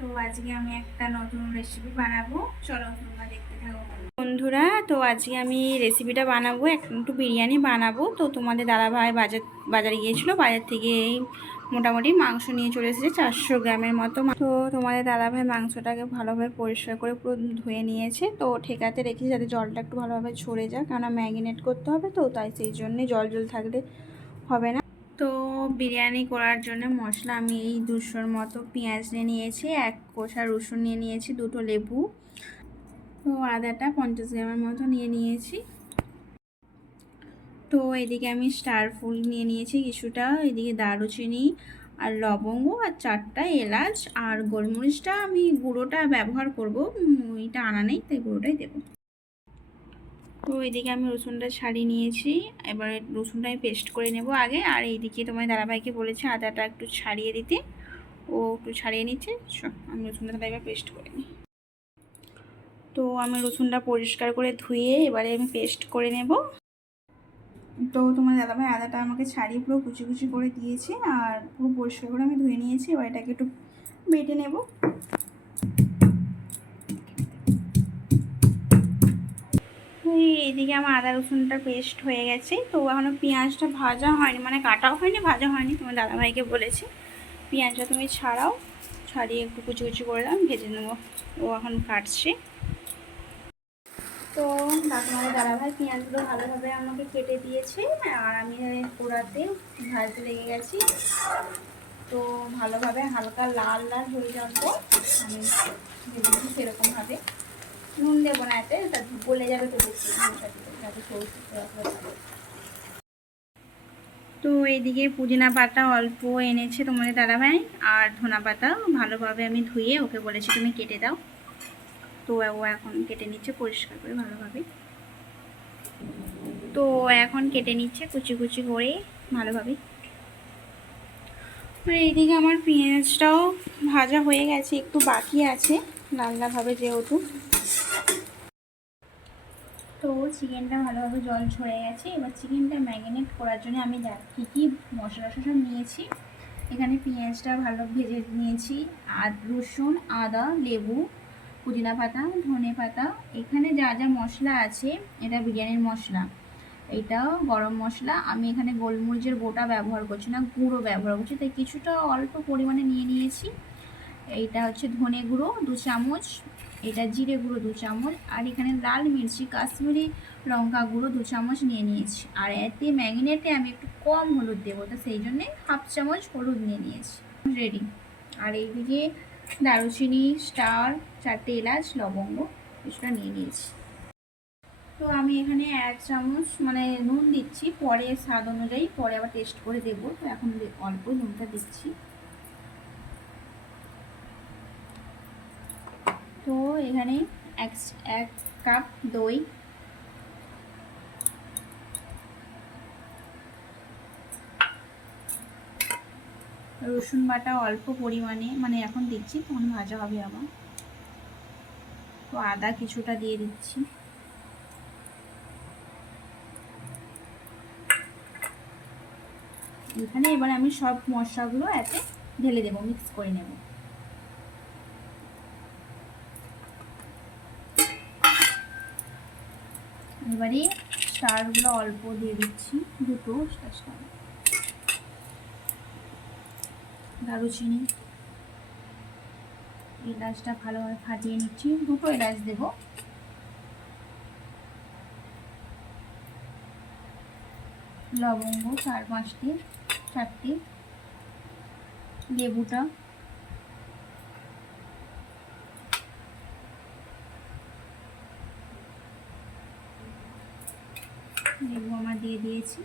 তো আজকে আমি একটা নতুন রেসিপি বানাবো, চলো তোমরা দেখতে থাকো। বন্ধুরা, তো আজকে আমি রেসিপিটা বানাবো, একটু বিরিয়ানি বানাবো। তো তোমাদের দাদাভাই বাজারে গিয়েছিলো, বাজার থেকে মোটামুটি মাংস নিয়ে চলে এসেছে 400 গ্রামের মতো। তো তোমাদের দাদাভাই মাংসটাকে ভালোভাবে পরিষ্কার করে পুরো ধুয়ে নিয়েছে। তো ঠেকাতে রেখেছি যাতে জলটা একটু ভালোভাবে ঝরে যায়, কেননা ম্যারিনেট করতে হবে, তো তাই সেই জন্যে জল থাকলে হবে না। তো বিরিয়ানি করার জন্য মশলা আমি এই 200-র মতো পেঁয়াজ নিয়েছি, 1 কোষা রসুন নিয়েছি, 2টো লেবু, তো আদাটা 50 গ্রামের মতো নিয়েছি। তো এদিকে আমি স্টার ফুল নিয়েছি কিছুটা, এদিকে দারুচিনি আর লবঙ্গ আর 4টা এলাচ, আর গোলমরিচটা আমি গুঁড়োটা ব্যবহার করব, ওইটা আনা নেই তাই গুঁড়োটাই দেবো। তো এইদিকে আমি রসুনটা ছাড়িয়ে নিয়েছি, এবার রসুনটা আমি পেস্ট করে নেব আগে। আর এইদিকে তোমার দাদাভাইকে বলেছে আদাটা একটু ছাড়িয়ে দিতে, ও একটু ছাড়িয়ে নিচ্ছে। আমি রসুনটা তাহলে এবার পেস্ট করে নিই। তো আমি রসুনটা পরিষ্কার করে ধুয়ে এবারে আমি পেস্ট করে নেব। তো তোমার দাদাভাই আদাটা আমাকে ছাড়িয়ে পুরো কুচি কুচি করে দিয়েছে, আর পুরো পরিষ্কার করে আমি ধুয়ে নিয়েছি। এবার এটাকে একটু বেটে নেব। এদিকে আমার আদা রসুনটা পেস্ট হয়ে গেছে। তো এখনও পেঁয়াজটা ভাজা হয়নি, মানে কাটাও হয়নি, ভাজা হয়নি। তোমার দাদাভাইকে বলেছি পেঁয়াজটা তুমি ছাড়াও, ছাড়িয়ে একটু কুচি কুচি করে দাও, ভেজে নেবো। ও এখন কাটছে। তো তোমাদের দাদাভাই পেঁয়াজগুলো ভালোভাবে আমাকে কেটে দিয়েছে, আর আমি পোড়াতে ভাজতে লেগে গেছি। তো ভালোভাবে হালকা লাল লাল হয়ে যাওয়ার পর আমি ভেজে দিচ্ছি সেরকমভাবে। নুন দেবো না, এতে গলে যাবে তো বেশি, যাতে তো এইদিকে পুদিনা পাতা অল্প এনেছে তোমাদের দাদাভাই, আর ধনা পাতা ভালোভাবে আমি ধুয়ে ওকে বলেছি তুমি কেটে দাও। তো ও এখন কেটে নিচ্ছে পরিষ্কার করে ভালোভাবে। তো এখন কেটে নিচ্ছে কুচি কুচি করে ভালোভাবে। এইদিকে আমার পেঁয়াজটাও ভাজা হয়ে গেছে, একটু বাকি আছে লাল লালভাবে যেহেতু। তো চিকেনটা ভালোভাবে জল ঝরে গেছে। এবার চিকেনটা ম্যারিনেট করার জন্য আমি কী কী মশলা সব নিয়েছি। এখানে পেঁয়াজটা ভালো ভেজে নিয়েছি, আর রসুন, আদা, লেবু, পুদিনা পাতা, ধনে পাতা। এখানে যা যা মশলা আছে, এটা বিরিয়ানির মশলা, এটা গরম মশলা। আমি এখানে গোলমরিচের গোটা ব্যবহার করছি না, গুঁড়ো ব্যবহার করছি, তাই কিছুটা অল্প পরিমাণে নিয়েছি। এইটা হচ্ছে ধনে গুঁড়ো 2 চামচ, এটা জিরে গুঁড়ো 2 চামচ, আর এখানে লাল মির্চি কাশ্মীরি লঙ্কা গুঁড়ো 2 চামচ নিয়েছি। আর এতে ম্যারিনেটে আমি একটু কম হলুদ দেবো, তো সেই জন্যে 1/2 চামচ হলুদ নিয়েছি। রেডি। আর এইদিকে দারুচিনি, স্টার, 4টে এলাচ, লবঙ্গ কিছুটা নিয়েছি। তো আমি এখানে 1 চামচ মানে নুন দিচ্ছি, পরে স্বাদ অনুযায়ী পরে আবার টেস্ট করে দেবো। তো এখন অল্প নুনটা দিচ্ছি। তো এখানে 1 কাপ দই, রসুন বাটা অল্প পরিমাণে, মানে এখন দিচ্ছি, তখন ভাজা হবে আবার। তো আদা কিছুটা দিয়ে দিচ্ছি। এখানে এবার আমি সব মশলাগুলো এতে ঢেলে দেবো, মিক্স করে নেব। এবারে স্টারগুলো অল্প দিয়ে দিচ্ছি, 2টো স্টার, দারুচিনি, এলাচটা ভালোভাবে ফাটিয়ে নিচ্ছি, 2টো এলাচ দেবো। লবঙ্গ 4-5টে, লেবুটা, লেবু আমার দিয়ে দিয়েছি।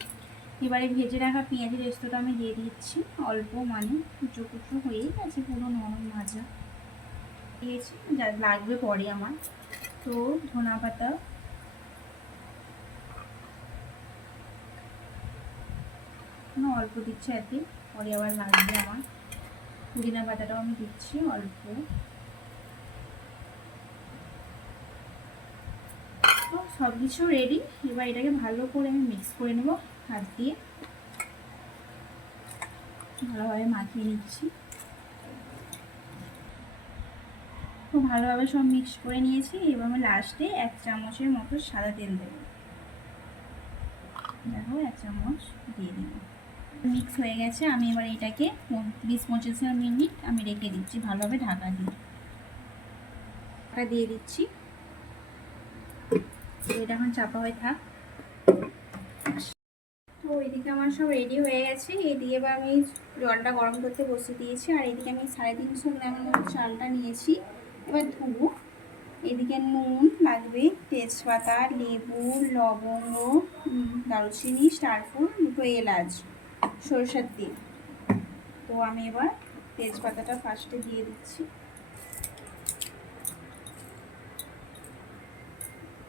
এবারে ভেজে রাখা পেঁয়াজের রেস্তোটা আমি দিয়ে দিচ্ছি অল্প, মানে কুচো কুচো হয়েই গেছে, পুরো নরম ভাজা দিয়েছি, যা লাগবে পরে আমার। তো ধনা পাতা, অল্প দিচ্ছি এতে, পরে আবার লাগবে আমার। পুদিনা পাতাটাও আমি দিচ্ছি অল্প। তো সব কিছু রেডি। এবার এটাকে ভালো করে আমি মিক্স করে নেব হাত দিয়ে, ভালোভাবে মাখিয়ে নিচ্ছি। তো ভালোভাবে সব মিক্স করে নিয়েছি। এবার আমি লাস্টে 1 চামচের মতো সাদা তেল দেবো। দেখো 1 চামচ দিয়ে দিব। মিক্স হয়ে গেছে। আমি এবার এটাকে 20-25 মিনিট আমি রেখে দিচ্ছি ভালোভাবে ঢাকা দিয়ে দিচ্ছি। এটা এখন চাপা হয়ে থাক। তো এদিকে আমার সব রেডি হয়ে গেছে। এদিকে এবার আমি জলটা গরম করতে বসিয়ে দিয়েছি। আর এদিকে আমি 350 গ্রামের মতো চালটা নিয়েছি, এবার ধুবো। এদিকে নুন লাগবে, তেজপাতা, লেবু, লবঙ্গ, দারুচিনি, স্টারফুল, 2 এলাচ, সরষের তেল। তো আমি এবার তেজপাতাটা ফার্স্টে দিয়ে দিচ্ছি।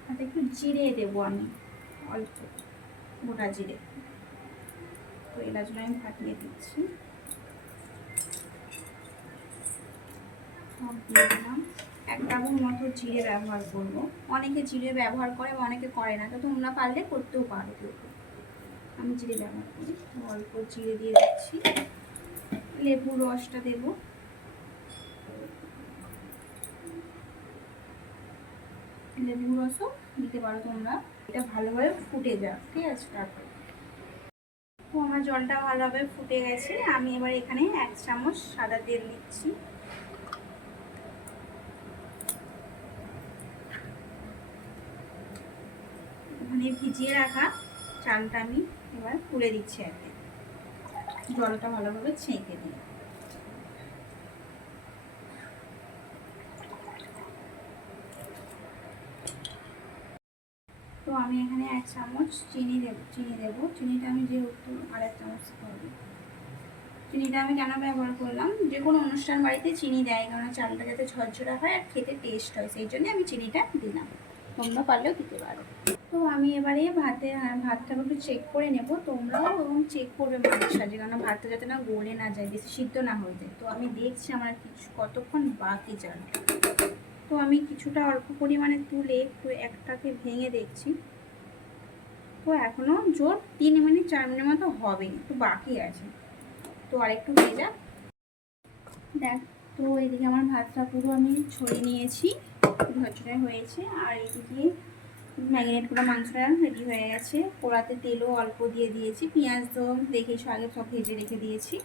আর একটু জিরে দেবো আমি, অল্প গোটা জিরে। তো এলাচগুলো আমি ফাটিয়ে দিচ্ছি, সব দিয়ে দিলাম। 1 চামচ মতো জিরে ব্যবহার করব। অনেকে জিরে ব্যবহার করে, অনেকে করে না, তো তোমরা পারলে করতেও পারো। আমি জিরে ব্যবহার করি। অল্প জিরে দিয়ে দিচ্ছি। লেবুর রসটা দেবো। লেবুর রসও দিতে পারো তোমরা। এটা ভালোভাবে ফুটে যাক, ঠিক আছে? তারপর তো আমার জলটা ভালোভাবে ফুটে গেছে। আমি এবার এখানে 1 চামচ সাদা তেল দিচ্ছি। এখানে ভিজিয়ে রাখা চালটা আমি এবার তুলে দিচ্ছি। এতে জলটা ভালোভাবে ছেঁকে দিই। তো আমি এখানে 1 চামচ চিনি দেবো। চিনিটা আমি যেহেতু 1.5 চামচ করবো। চিনিটা আমি কেন ব্যবহার করলাম, যে কোনো অনুষ্ঠান বাড়িতে চিনি দেয়, কারণ চালটা যাতে ঝরঝরা হয় আর খেতে টেস্ট হয়, সেই জন্য আমি চিনিটা দিলাম। তোমরা পারলেও দিতে পারো। তো আমি এবারে ভাতটা একটু চেক করে নেব। তোমরাও এবং চেক করবে মাঝে সাঝে, কারণ ভাতটা যাতে না গলে না যায়, বেশি সিদ্ধ না হয়ে যায়। তো আমি দেখছি আমার কতক্ষণ বাকি চালটা। তো আমি কিছুটা অল্প পরিমাণে তুলে একটু একটাকে ভেঙে দেখছি। তো এখনও জোর 3 মিনিট 4 মিনিট মতো হবে, একটু বাকি আছে। তো আরেকটু হয়ে যাক। দেখ, তো এদিকে আমার ভাতটা পুরো আমি ছড়িয়ে নিয়েছি, ঝরঝরে হয়েছে। আর এদিকে ম্যারিনেট করা মাংসটা রেডি হয়ে গেছে। কড়াতে তেলও অল্প দিয়ে দিয়েছি। পেঁয়াজ তো দেখেছো আগে সব ভেজে রেখে দিয়েছি।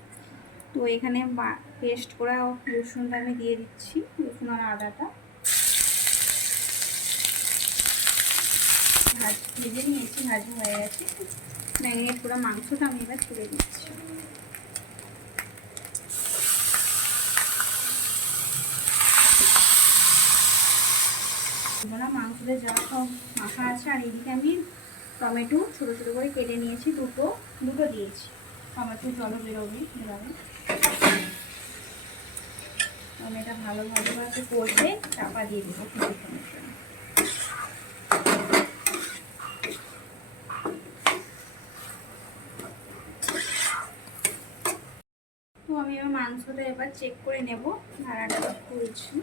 তো এখানে পেস্ট করা রসুনটা আমি দিয়ে দিচ্ছি, রসুন আর আদাটা ভেজে নিয়েছি, ভাজি হয়ে গেছে। ম্যারিনেট করা মাংসটা আমি এবার তুলে দিচ্ছি। মাংসতে যা সব মাখা আছে। আর এদিকে আমি টমেটো ছোটো ছোটো করে কেটে নিয়েছি, দুটো দিয়েছি। টমেটো জলও বেরোবে এভাবে। টমেটো ভালোভাবে কষে চাপা দিয়ে দেবো কিছুক্ষণের জন্য। তো আমি এবার মাংসটা এবার চেক করে নেব, নাড়াটা করছি।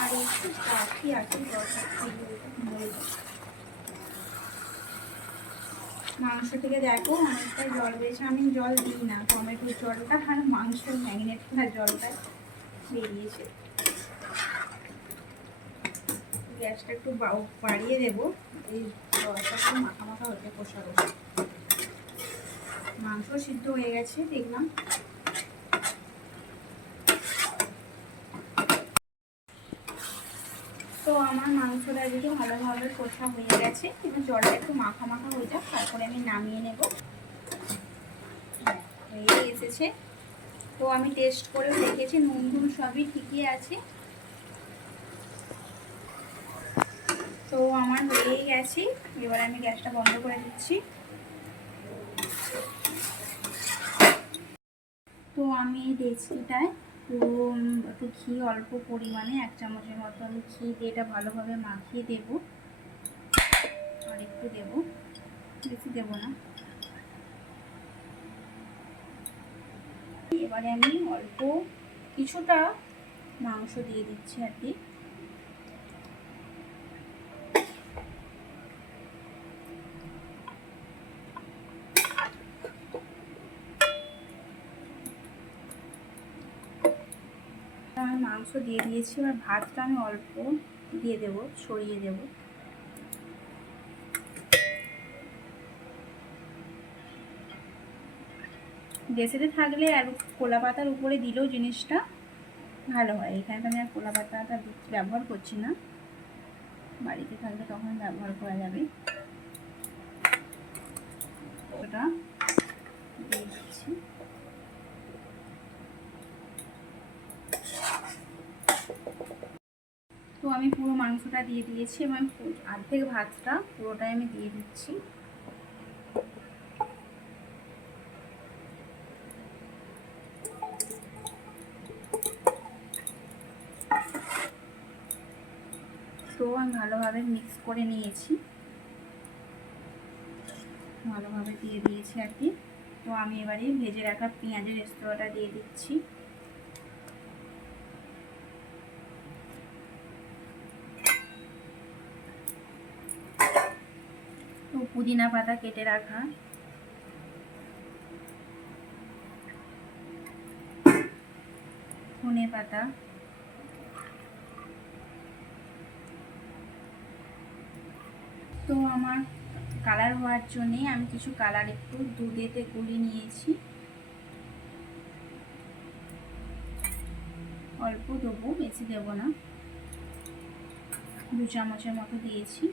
আর একটু বাকি আছে, মাংস থেকে দেখো অনেকটা জল বেরিয়েছে। আমি জল দিই না, টমেটোর জলটা আর মাংস ম্যারিনেট করা জলটা বেরিয়েছে। গ্যাসটা একটু বাড়িয়ে দেবো, এই জলটা একটু মাখা মাখা হতে কষা কষা। মাংস সিদ্ধ হয়ে গেছে দেখলাম। তো আমার মাংসটা এদিকে ভালোভাবে কষা হয়ে গেছে। এবার জলটা একটু মাখা মাখা হয়ে যাক, তারপরে আমি নামিয়ে নেব। হয়ে এসেছে। তো আমি টেস্ট করে দেখেছি, নুন সবই ঠিকই আছে। তো আমার হয়েই গেছে। এবার আমি গ্যাসটা বন্ধ করে দিচ্ছি। তো আমি ডেচকিটায় পুরো একটু ঘি অল্প পরিমাণে 1 চামচের মতো আমি ঘি দিয়ে এটা ভালোভাবে মাখিয়ে দেব। আর একটু দেবো, বেশি দেবো না। এবারে আমি অল্প কিছুটা মাংস দিয়ে দিচ্ছি আর কি। মাংস দিয়ে দিয়েছি, এবার ভাতটা আমি অল্প দিয়ে দেবো, ছড়িয়ে দেবো। ডেসেতে থাকলে আর কলা পাতার উপরে দিলেও জিনিসটা ভালো হয়। এখানে তো আমি আর কলা পাতাটা ব্যবহার করছি না, বাড়িতে থাকলে তখন ব্যবহার করা যাবে। ওটা দিয়ে দিচ্ছি। তো আমি পুরো মাংসটা দিয়ে দিয়েছি এবং অর্ধেক ভাতটা পুরোটাই আমি দিয়ে দিচ্ছি। তো আমি ভালোভাবে মিক্স করে নিয়েছি, ভালোভাবে দিয়ে দিয়েছি আর কি। তো আমি এবারে ভেজে রাখা পেঁয়াজের রেস্তোরাঁটা দিয়ে দিচ্ছি। তো পুদিনা পাতা কেটে রাখা, ধনে পাতা, তো আমার কালার হওয়ার জন্যে আমি কিছু কালার একটু দুধেতে গুলিয়ে নিয়েছি, অল্প দেবো, বেশি দেবো না, 2 চামচের মতো দিয়েছি।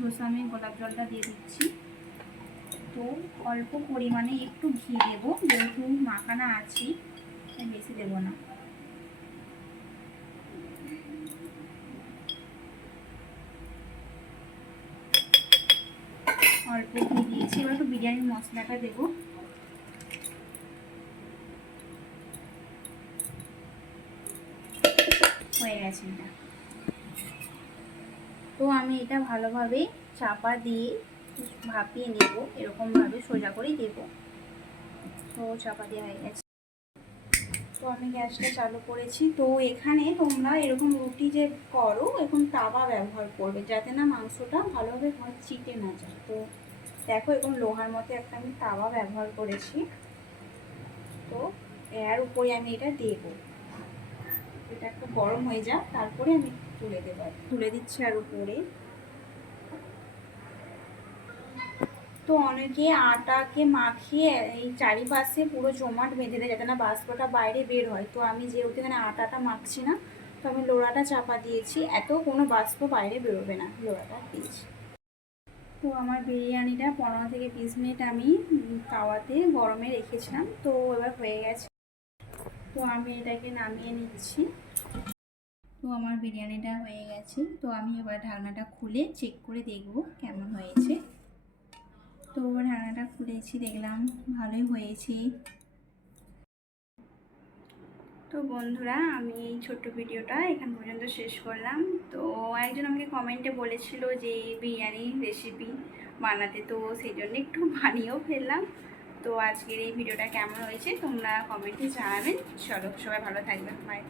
ধোসা আমি গোলাপ জলটা দিয়ে দিচ্ছি। তো অল্প পরিমাণে একটু ঘি দেবো, যেহেতু মাখানা আছি, বেশি দেবো না। অল্প ঘি দিয়েছি, এবার একটু বিরিয়ানির মশলাটা দেবো। হয়ে গেছে এটা। তো আমি এটা ভালোভাবে চাপা দিয়ে ভাপিয়ে নেব, এরকমভাবে সোজা করেই দেব। তো চাপা দেওয়া হয়ে গেছে। তো আমি গ্যাসটা চালু করেছি। তো এখানে তোমরা এরকম রুটি যে করো, এখন তাওয়া ব্যবহার করবে, যাতে না মাংসটা ভালোভাবে চিটে না যায়। তো দেখো, এরকম লোহার মতো একটা আমি তাওয়া ব্যবহার করেছি। তো এর উপরে আমি এটা দেবো, এটা একটু গরম হয়ে যাক, তারপরে আমি তুলে দিচ্ছি আর উপরে। তো অনেকে আটাকে মাখিয়ে এই চারিপাশে পুরো জমাট বেঁধে দেয়, যাতে না বাষ্পটা বাইরে বের হয়। তো আমি যেহেতু এখানে আটাটা মাখছি না, তো আমি লোড়াটা চাপা দিয়েছি, এত কোনো বাষ্প বাইরে বেরোবে না, লোড়াটা দিয়েছি। তো আমার বিরিয়ানিটা 15 থেকে 20 মিনিট আমি তাওয়াতে গরমে রেখেছিলাম। তো এবার হয়ে গেছে, তো আমি এটাকে নামিয়ে নিচ্ছি। তো আমার বিরিয়ানিটা হয়ে গেছে। তো আমি এবার ঢাকনাটা খুলে চেক করে দেখব কেমন হয়েছে। তো ঢাকনাটা খুলেছি, দেখলাম ভালোই হয়েছে। তো বন্ধুরা, আমি এই ছোট্ট ভিডিওটা এখান পর্যন্ত শেষ করলাম। তো একজন আমাকে কমেন্টে বলেছিল যে বিরিয়ানি রেসিপি বানাতে, তো সেই জন্য একটু বানিয়েও ফেললাম। তো আজকের এই ভিডিওটা কেমন হয়েছে তোমরা কমেন্টে জানাবেন। চলো, সবাই ভালো থাকবেন, বাই।